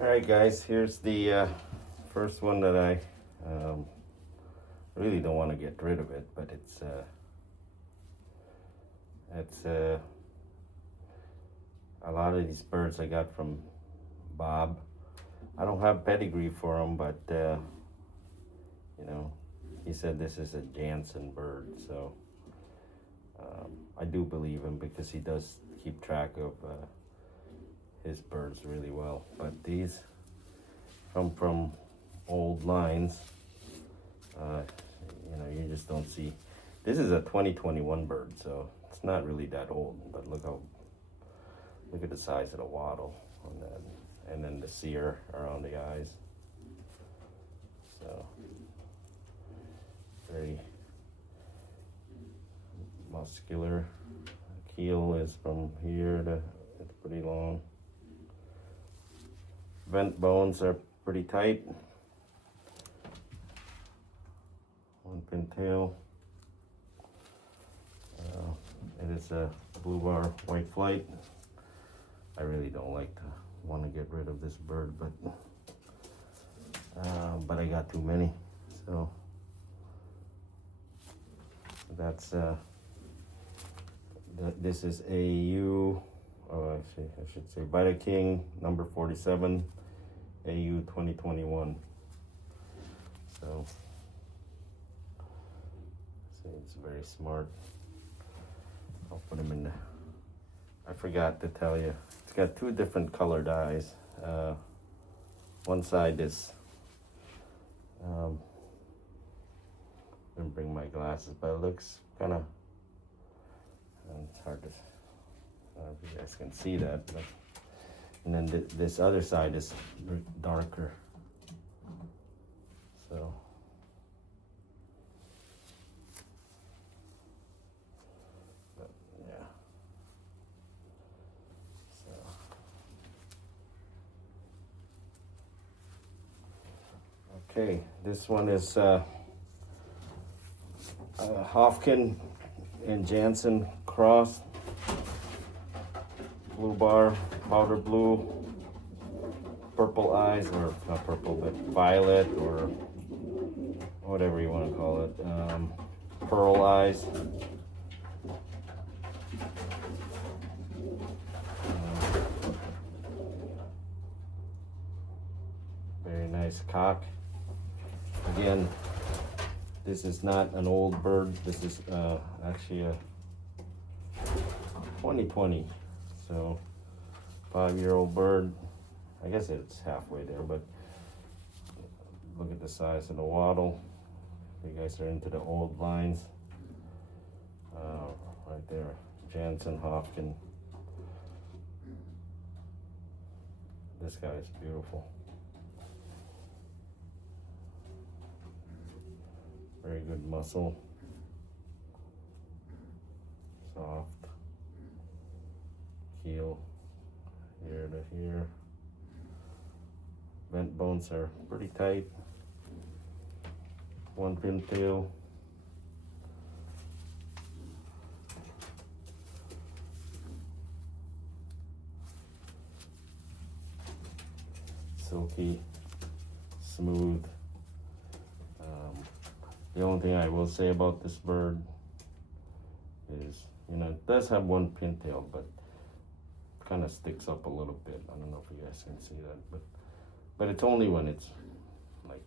Alright guys, here's the first one that I really don't want to get rid of it, but it's a lot of these birds I got from Bob. I don't have pedigree for them, but you know, he said this is a Jansen bird, so I do believe him because he does keep track of his birds really well. But these come from old lines. You know, you just don't see. This is a 2021 bird, so it's not really that old. But look at the size of the wattle on that, and then the sear around the eyes. So very muscular. Keel is from here to, it's pretty long. Vent bones are pretty tight. One pintail. It is a blue bar white flight. I really don't like to want to get rid of this bird, but I got too many, so that's this is AU. Oh, actually, I should say Beta King number 47, AU 2021. So it's very smart. I'll put him in the. I forgot to tell you, it's got two different colored eyes. One side is. Didn't bring my glasses, but it looks kind of. It's hard to. I don't know if you guys can see that, but and then this other side is darker. So. But, yeah. So. Okay, this one is Hofkin and Jansen cross. Blue bar, powder blue, purple eyes, or not purple, but violet, or whatever you want to call it. Pearl eyes. Very nice cock. Again, this is not an old bird. This is actually a 2020. So 5-year-old bird. I guess it's halfway there, but look at the size of the wattle. You guys are into the old lines. Right there, Jansen, Hofkin. This guy is beautiful. Very good muscle. Soft. Keel here to here. Vent bones are pretty tight. One pintail. Silky, smooth. The only thing I will say about this bird is, you know, it does have one pintail, but kind of sticks up a little bit. I don't know if you guys can see that, but it's only when it's like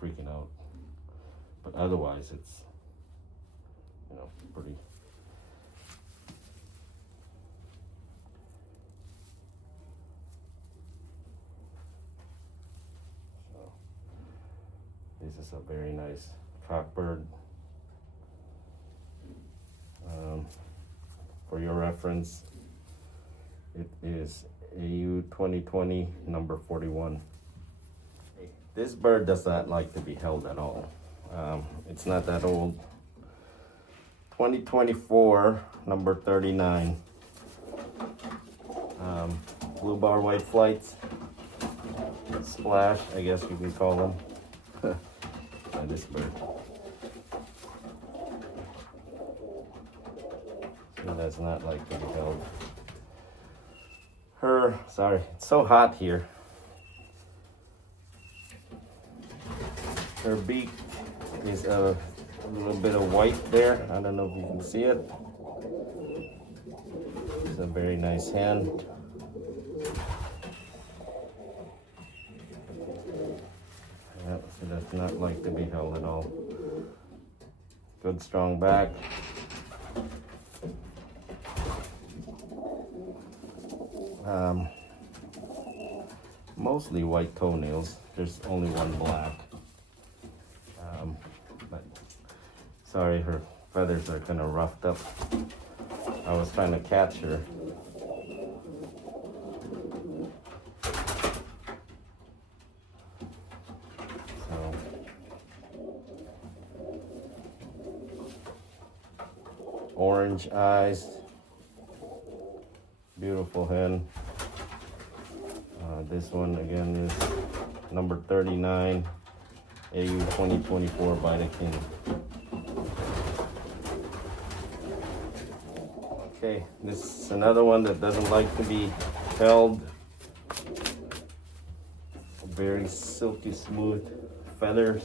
freaking out. But otherwise, it's, you know, pretty. So this is a very nice cockbird. For your reference, it is AU 2020 number 41. This bird does not like to be held at all. It's not that old. 2024 number 39. Blue bar white flights. Splash, I guess you can call them. This bird. She does not like to be held. Sorry, it's so hot here. Her beak is a little bit of white there. I don't know if you can see it. It's a very nice hen. Yeah, she does not like to be held at all. Good strong back. Mostly white toenails. There's only one black. But sorry, her feathers are kind of roughed up. I was trying to catch her. So orange eyes. Beautiful hen. This one again is number 39, AU 2024 by the King. Okay, this is another one that doesn't like to be held. Very silky smooth feathers.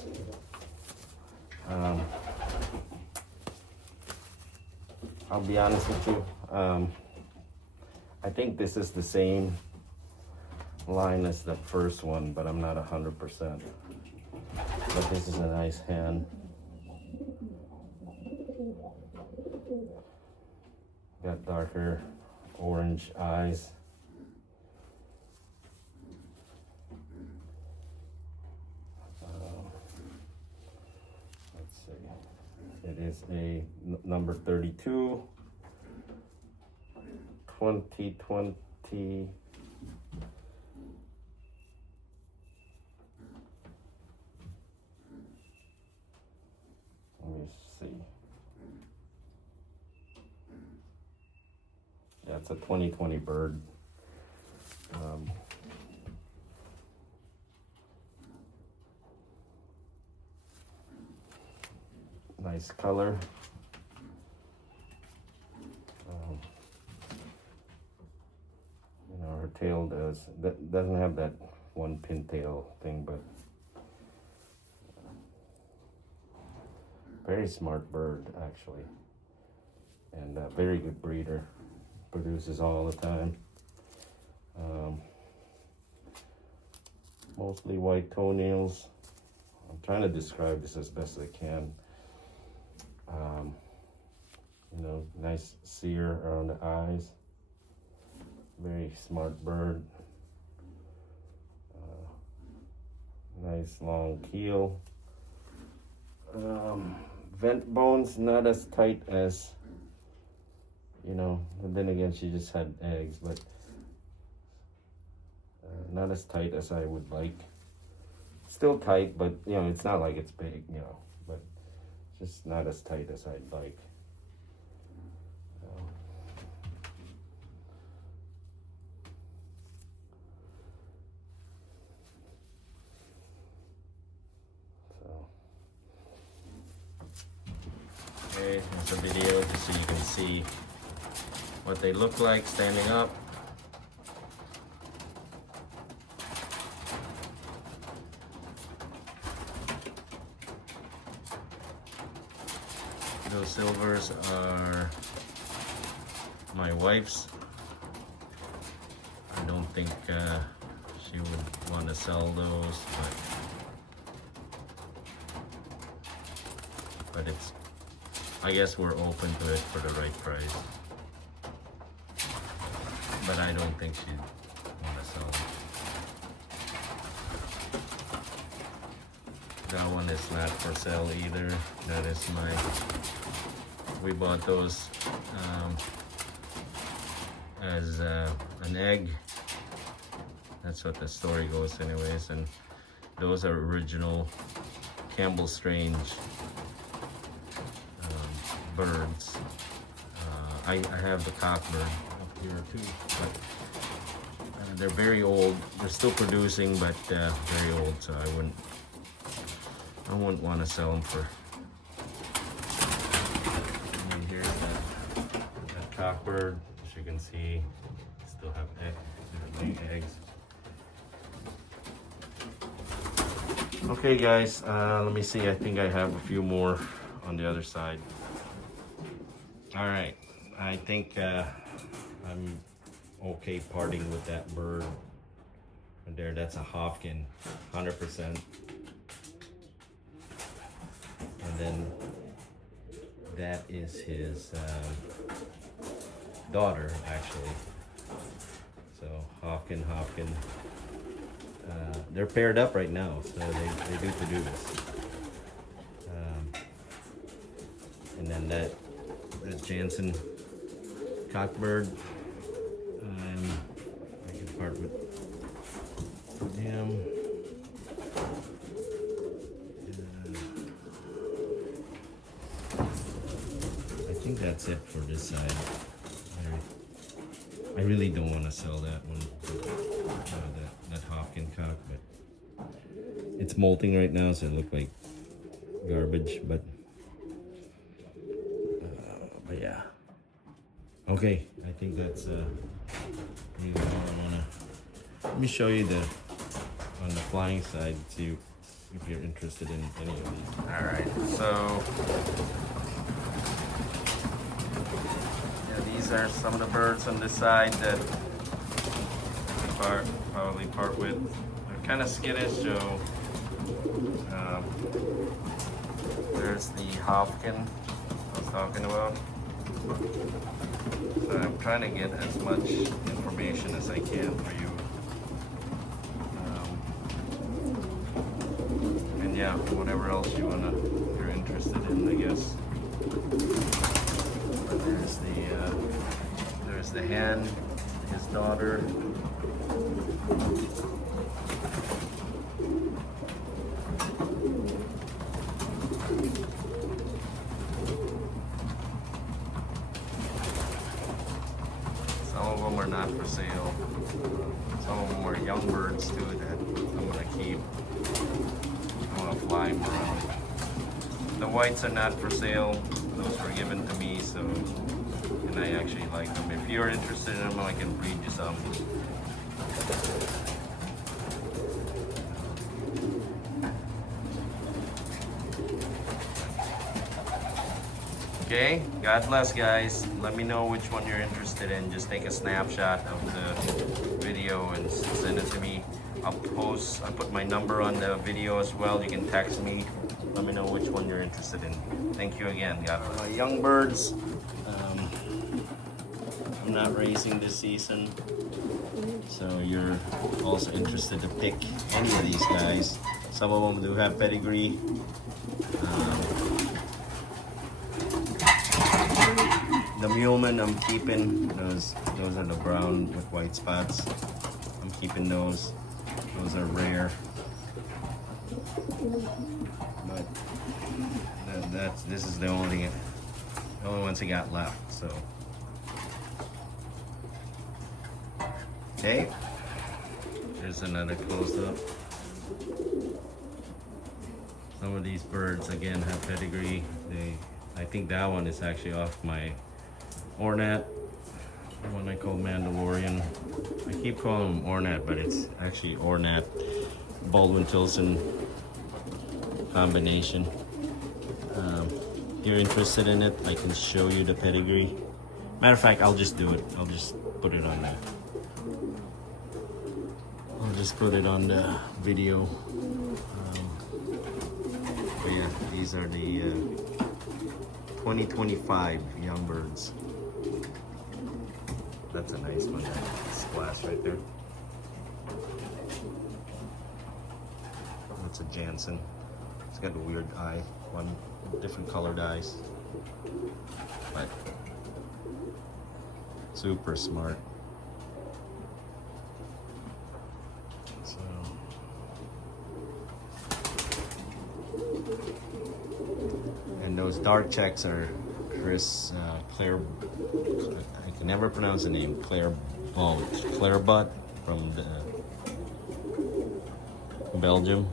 I'll be honest with you. I think this is the same line as the first one, but I'm not 100%. But this is a nice hen. Got darker orange eyes. Let's see. It is a number 32, 2020. Let me see. Yeah, it's a 2020 bird. Nice color. You know, her tail doesn't have that one pintail thing, but very smart bird actually, and a very good breeder. Produces all the time. Mostly white toenails. I'm trying to describe this as best as I can. You know, nice sear around the eyes. Very smart bird. Nice long keel. Vent bones not as tight as, you know, and then again she just had eggs, but not as tight as I would like. Still tight, but you know, it's not like it's big, you know, but just not as tight as I'd like. Okay, here's a video just so you can see what they look like standing up. Those silvers are my wife's. I don't think she would want to sell those, but it's, I guess we're open to it for the right price. But I don't think she'd want to sell them. That one is not for sale either. That is we bought those as an egg. That's what the story goes anyways. And those are original Campbell Strange birds. I have the cockbird up here too, but they're very old. They're still producing, but very old, so I wouldn't want to sell them for. And here's that cockbird. As you can see, still have eggs. They're laying eggs. Okay, guys, let me see. I think I have a few more on the other side. All right, I think I'm okay parting with that bird. And there, that's a Hopkin, 100%. And then that is his daughter, actually. So Hopkin. They're paired up right now, so they do this. And then that Jansen cockbird, I can part with him. I think that's it for this side. I really don't want to sell that one, that Hopkin cock, but it's molting right now, so it looked like garbage. But yeah. Okay, I think that's really all I wanna. Let me show you on the flying side, see if you're interested in any of these. All right, so yeah, these are some of the birds on this side that we probably part with. They're kind of skittish, so there's the Hopkin I was talking about. So I'm trying to get as much information as I can for you. And yeah, whatever else you're interested in, I guess. But there's the hen, his daughter. Some of them are not for sale. Some of them are young birds too that I'm gonna keep. I'm gonna fly them around. The whites are not for sale. Those were given to me, so, and I actually like them. If you're interested in them, I can breed you some. Okay, God bless, guys. Let me know which one you're interested in. Just take a snapshot of the video and send it to me. I put my number on the video as well. You can text me. Let me know which one you're interested in. Thank you again. Got my young birds. I'm not raising this season, so you're also interested to pick any of these guys. Some of them do have pedigree. The Muleman I'm keeping. Those are the brown with white spots. I'm keeping those. Those are rare. But this is the only ones I got left. So okay, there's another close-up. Some of these birds again have pedigree. I think that one is actually off my Ornat, the one I call Mandalorian. I keep calling him Ornat, but it's actually Ornat Baldwin-Tilson combination. If you're interested in it, I can show you the pedigree. Matter of fact, I'll just do it. I'll just put it on there. I'll just put it on the video. But yeah, these are the 2025 young birds. That's a nice one. That splash right there. That's a Jansen. It's got a weird eye. One different colored eyes. But super smart. So and those dark checks are Claire, I can never pronounce the name, Claire Butt from Belgium.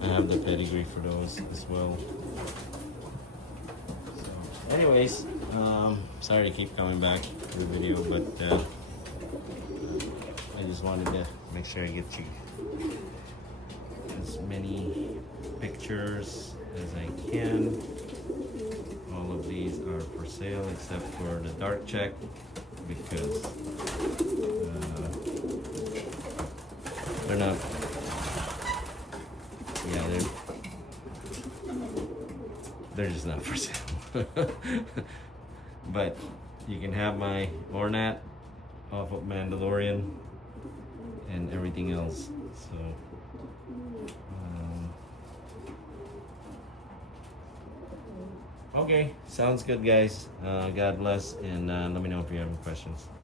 I have the pedigree for those as well. So, anyways, sorry to keep coming back to the video, but I just wanted to make sure I get you as many pictures as I can. All of these are for sale except for the dark check because they're not. Yeah, they're just not for sale. But you can have my Ornat off of Mandalorian and everything else. So okay, sounds good, guys. God bless, and let me know if you have any questions.